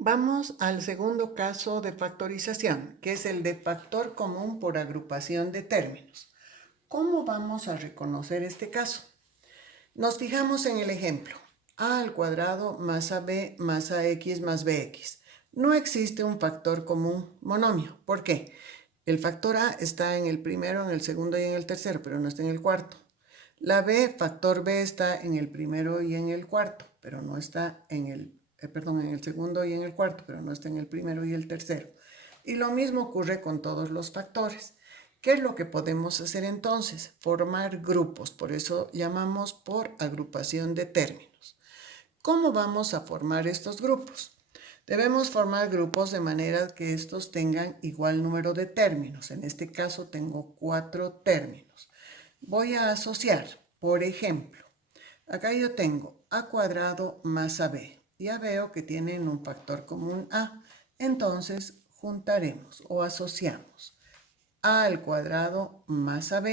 Vamos al segundo caso de factorización, que es el de factor común por agrupación de términos. ¿Cómo vamos a reconocer este caso? Nos fijamos en el ejemplo. A al cuadrado más AB más AX más BX. No existe un factor común monomio. ¿Por qué? El factor A está en el primero, en el segundo y en el tercero, pero no está en el cuarto. La B, factor B, está en el primero y en el cuarto, pero no está en en el segundo y en el cuarto, pero no está en el primero y el tercero. Y lo mismo ocurre con todos los factores. ¿Qué es lo que podemos hacer entonces? Formar grupos, por eso llamamos por agrupación de términos. ¿Cómo vamos a formar estos grupos? Debemos formar grupos de manera que estos tengan igual número de términos. En este caso tengo 4 términos. Voy a asociar, por ejemplo, acá yo tengo a cuadrado más ab. Ya veo que tienen un factor común a. Entonces juntaremos o asociamos a al cuadrado más ab.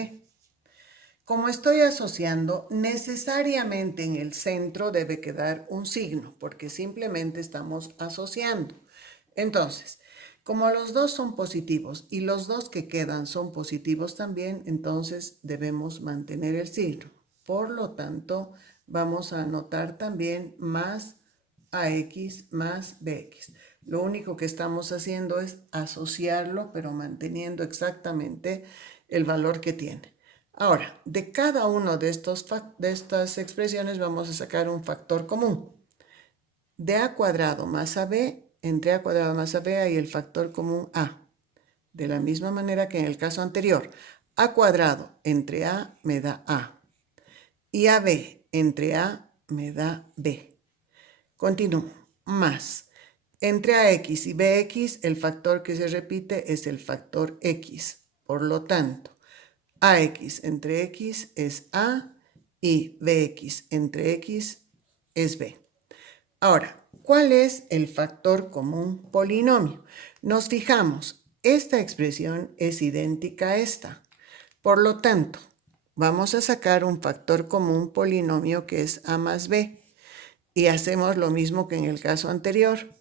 Como estoy asociando, necesariamente en el centro debe quedar un signo, porque simplemente estamos asociando. Entonces, como los dos son positivos y los dos que quedan son positivos también, entonces debemos mantener el signo. Por lo tanto, vamos a anotar también más AX más BX. Lo único que estamos haciendo es asociarlo, pero manteniendo exactamente el valor que tiene. Ahora, de cada uno de estas expresiones vamos a sacar un factor común. De a cuadrado más ab, entre a cuadrado más ab hay el factor común a. De la misma manera que en el caso anterior, a cuadrado entre a me da a. Y ab entre a me da b. Continúo. Más. Entre ax y bx, el factor que se repite es el factor x. Por lo tanto, ax entre x es a y bx entre x es b. Ahora, ¿cuál es el factor común polinomio? Nos fijamos, esta expresión es idéntica a esta. Por lo tanto, vamos a sacar un factor común polinomio que es a más b. Y hacemos lo mismo que en el caso anterior.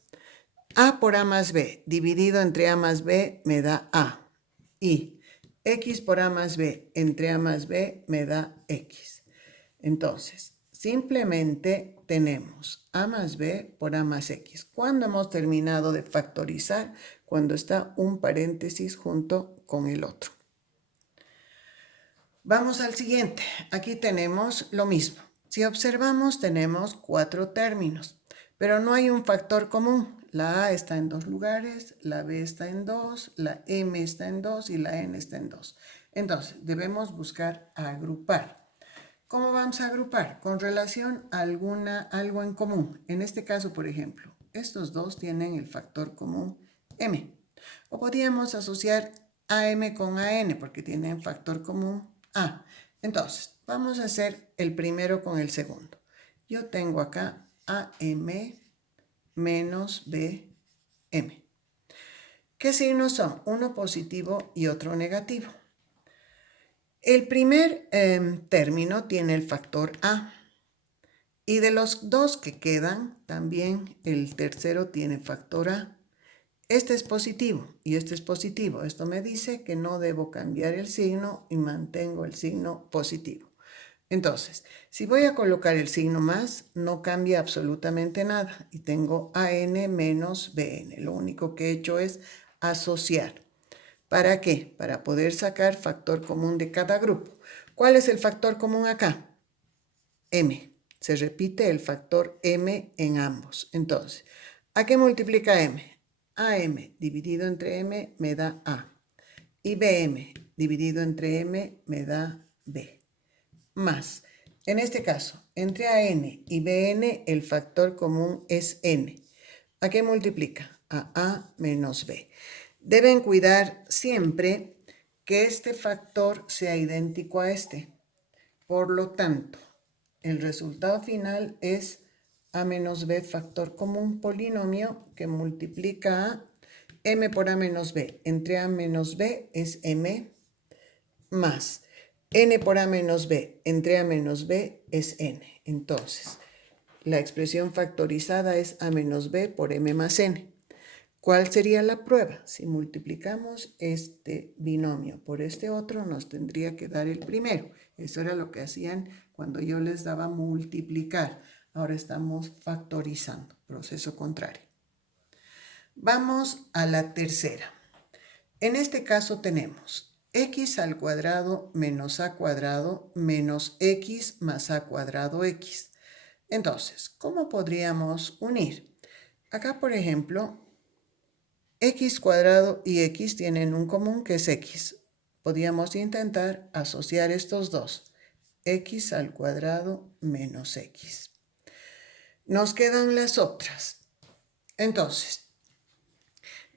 A por a más b dividido entre a más b me da a. Y x por a más b entre a más b me da x. Entonces, simplemente tenemos a más b por a más x. ¿Cuándo hemos terminado de factorizar? Cuando está un paréntesis junto con el otro. Vamos al siguiente. Aquí tenemos lo mismo. Si observamos, tenemos 4 términos, pero no hay un factor común. La A está en 2 lugares, la B está en 2, la M está en 2 y la N está en 2. Entonces, debemos buscar agrupar. ¿Cómo vamos a agrupar? Con relación a algo en común. En este caso, por ejemplo, estos dos tienen el factor común M. O podríamos asociar AM con AN porque tienen factor común A. Entonces, vamos a hacer el primero con el segundo. Yo tengo acá AM menos BM. ¿Qué signos son? Uno positivo y otro negativo. El primer término tiene el factor A. Y de los dos que quedan, también el tercero tiene factor A. Este es positivo y este es positivo. Esto me dice que no debo cambiar el signo y mantengo el signo positivo. Entonces, si voy a colocar el signo más, no cambia absolutamente nada y tengo AN menos BN. Lo único que he hecho es asociar. ¿Para qué? Para poder sacar factor común de cada grupo. ¿Cuál es el factor común acá? M. Se repite el factor M en ambos. Entonces, ¿a qué multiplica M? AM dividido entre M me da A. Y BM dividido entre M me da B. Más, en este caso, entre AN y BN el factor común es N. ¿A qué multiplica? A A menos B. Deben cuidar siempre que este factor sea idéntico a este. Por lo tanto, el resultado final es a menos b factor común polinomio que multiplica a m por a menos b. Entre a menos b es m más n por a menos b. Entre a menos b es n. Entonces, La expresión factorizada es a menos b por m más n. ¿Cuál sería la prueba? Si multiplicamos este binomio por este otro, nos tendría que dar el primero. Eso era lo que hacían cuando yo les daba multiplicar. Ahora estamos factorizando, proceso contrario. Vamos a la tercera. En este caso tenemos x al cuadrado menos a cuadrado menos x más a cuadrado x. Entonces, ¿cómo podríamos unir? Acá, por ejemplo, x cuadrado y x tienen un común que es x. Podríamos intentar asociar estos dos. X al cuadrado menos x. Nos quedan las otras. Entonces,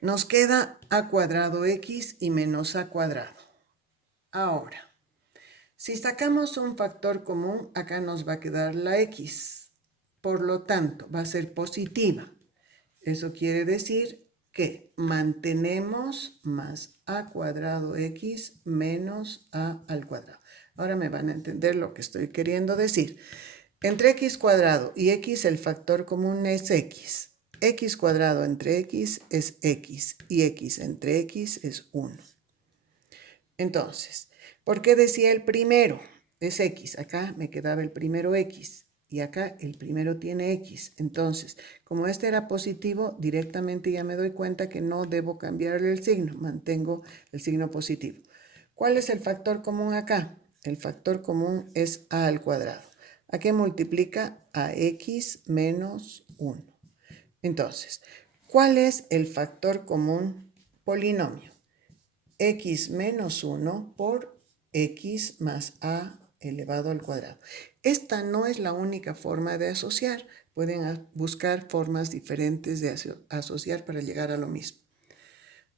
nos queda a cuadrado x y menos a cuadrado. Ahora, si sacamos un factor común, acá nos va a quedar la x. Por lo tanto, va a ser positiva. Eso quiere decir que mantenemos más a cuadrado x menos a al cuadrado. Ahora me van a entender lo que estoy queriendo decir. Entre x cuadrado y x el factor común es x. X cuadrado entre x es x y x entre x es 1. Entonces, ¿por qué decía el primero? Es x. Acá me quedaba el primero x. Y acá el primero tiene x. Entonces, como este era positivo, directamente ya me doy cuenta que no debo cambiarle el signo. Mantengo el signo positivo. ¿Cuál es el factor común acá? El factor común es a al cuadrado. ¿A qué multiplica? A x menos 1. Entonces, ¿cuál es el factor común polinomio? X menos 1 por x más a elevado al cuadrado. Esta no es la única forma de asociar. Pueden buscar formas diferentes de asociar para llegar a lo mismo.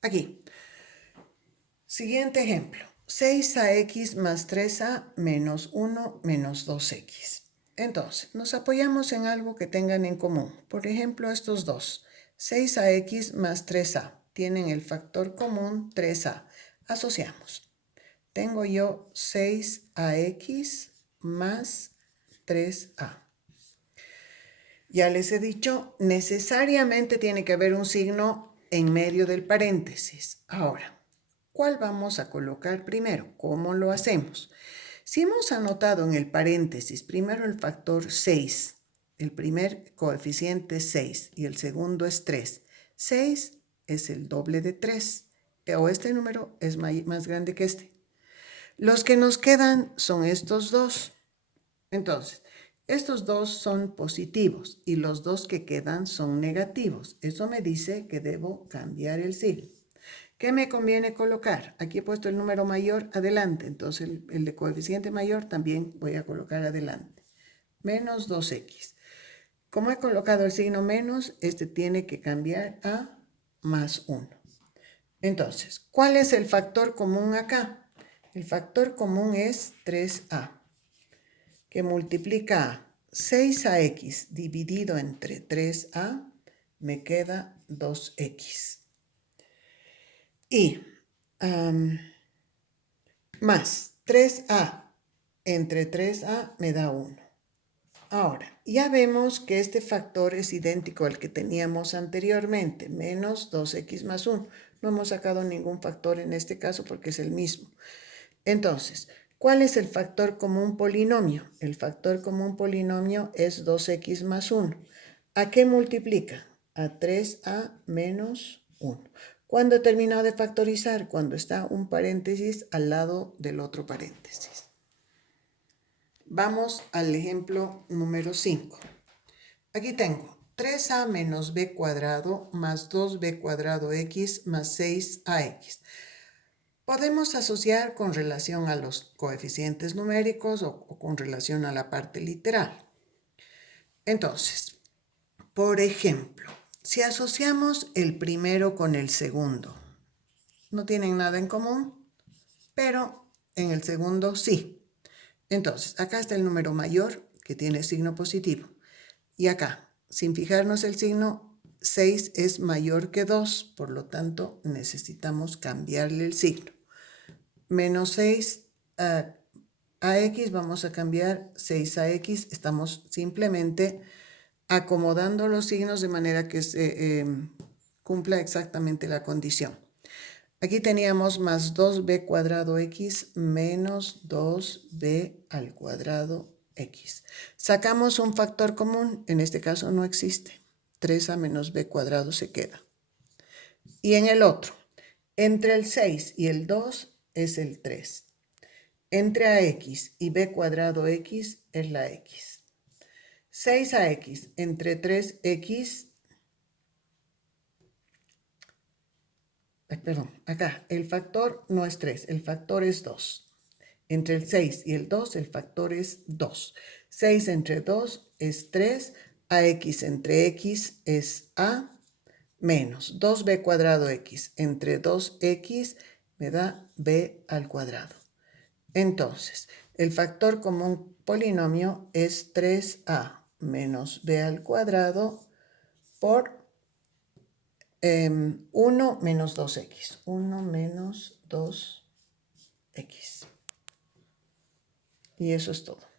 Aquí. Siguiente ejemplo. 6ax más 3a menos 1 menos 2x. Entonces, nos apoyamos en algo que tengan en común. Por ejemplo, estos dos. 6ax más 3a. Tienen el factor común 3a. Asociamos. Tengo yo 6ax más 3a. Ya les he dicho, necesariamente tiene que haber un signo en medio del paréntesis. Ahora, ¿cuál vamos a colocar primero? ¿Cómo lo hacemos? Si hemos anotado en el paréntesis primero el factor 6, el primer coeficiente es 6 y el segundo es 3. 6 es el doble de 3, o este número es más grande que este. Los que nos quedan son estos dos. Entonces, estos dos son positivos y los dos que quedan son negativos. Eso me dice que debo cambiar el signo. ¿Qué me conviene colocar? Aquí he puesto el número mayor adelante, entonces el de coeficiente mayor también voy a colocar adelante. Menos 2x. Como he colocado el signo menos, este tiene que cambiar a más 1. Entonces, ¿cuál es el factor común acá? El factor común es 3a, que multiplica a 6ax dividido entre 3a, me queda 2x. Y más 3a entre 3a me da 1. Ahora, ya vemos que este factor es idéntico al que teníamos anteriormente, menos 2x más 1. No hemos sacado ningún factor en este caso porque es el mismo. Entonces, ¿cuál es el factor común polinomio? El factor común polinomio es 2x más 1. ¿A qué multiplica? A 3a menos 1. ¿Cuándo he terminado de factorizar? Cuando está un paréntesis al lado del otro paréntesis. Vamos al ejemplo número 5. Aquí tengo 3a menos b cuadrado más 2b cuadrado x más 6ax. Podemos asociar con relación a los coeficientes numéricos o con relación a la parte literal. Entonces, por ejemplo, si asociamos el primero con el segundo, no tienen nada en común, pero en el segundo sí. Entonces, acá está el número mayor que tiene signo positivo. Y acá, sin fijarnos el signo, 6 es mayor que 2, por lo tanto necesitamos cambiarle el signo. Menos 6 a x, vamos a cambiar 6 a x, estamos simplemente acomodando los signos de manera que se cumpla exactamente la condición. Aquí teníamos más 2b cuadrado x menos 2b al cuadrado x. Sacamos un factor común, en este caso no existe. 3a menos b cuadrado se queda. Y en el otro, entre el 6 y el 2 es el 3. Entre ax y b cuadrado x es la x. 6ax entre 3x, perdón, acá el factor no es 3, el factor es 2. Entre el 6 y el 2 el factor es 2. 6 entre 2 es 3, ax entre x es a, menos 2b cuadrado x entre 2x me da b al cuadrado. Entonces, el factor común polinomio es 3a menos b al cuadrado por 1 menos 2x. 1 menos 2x. Y eso es todo.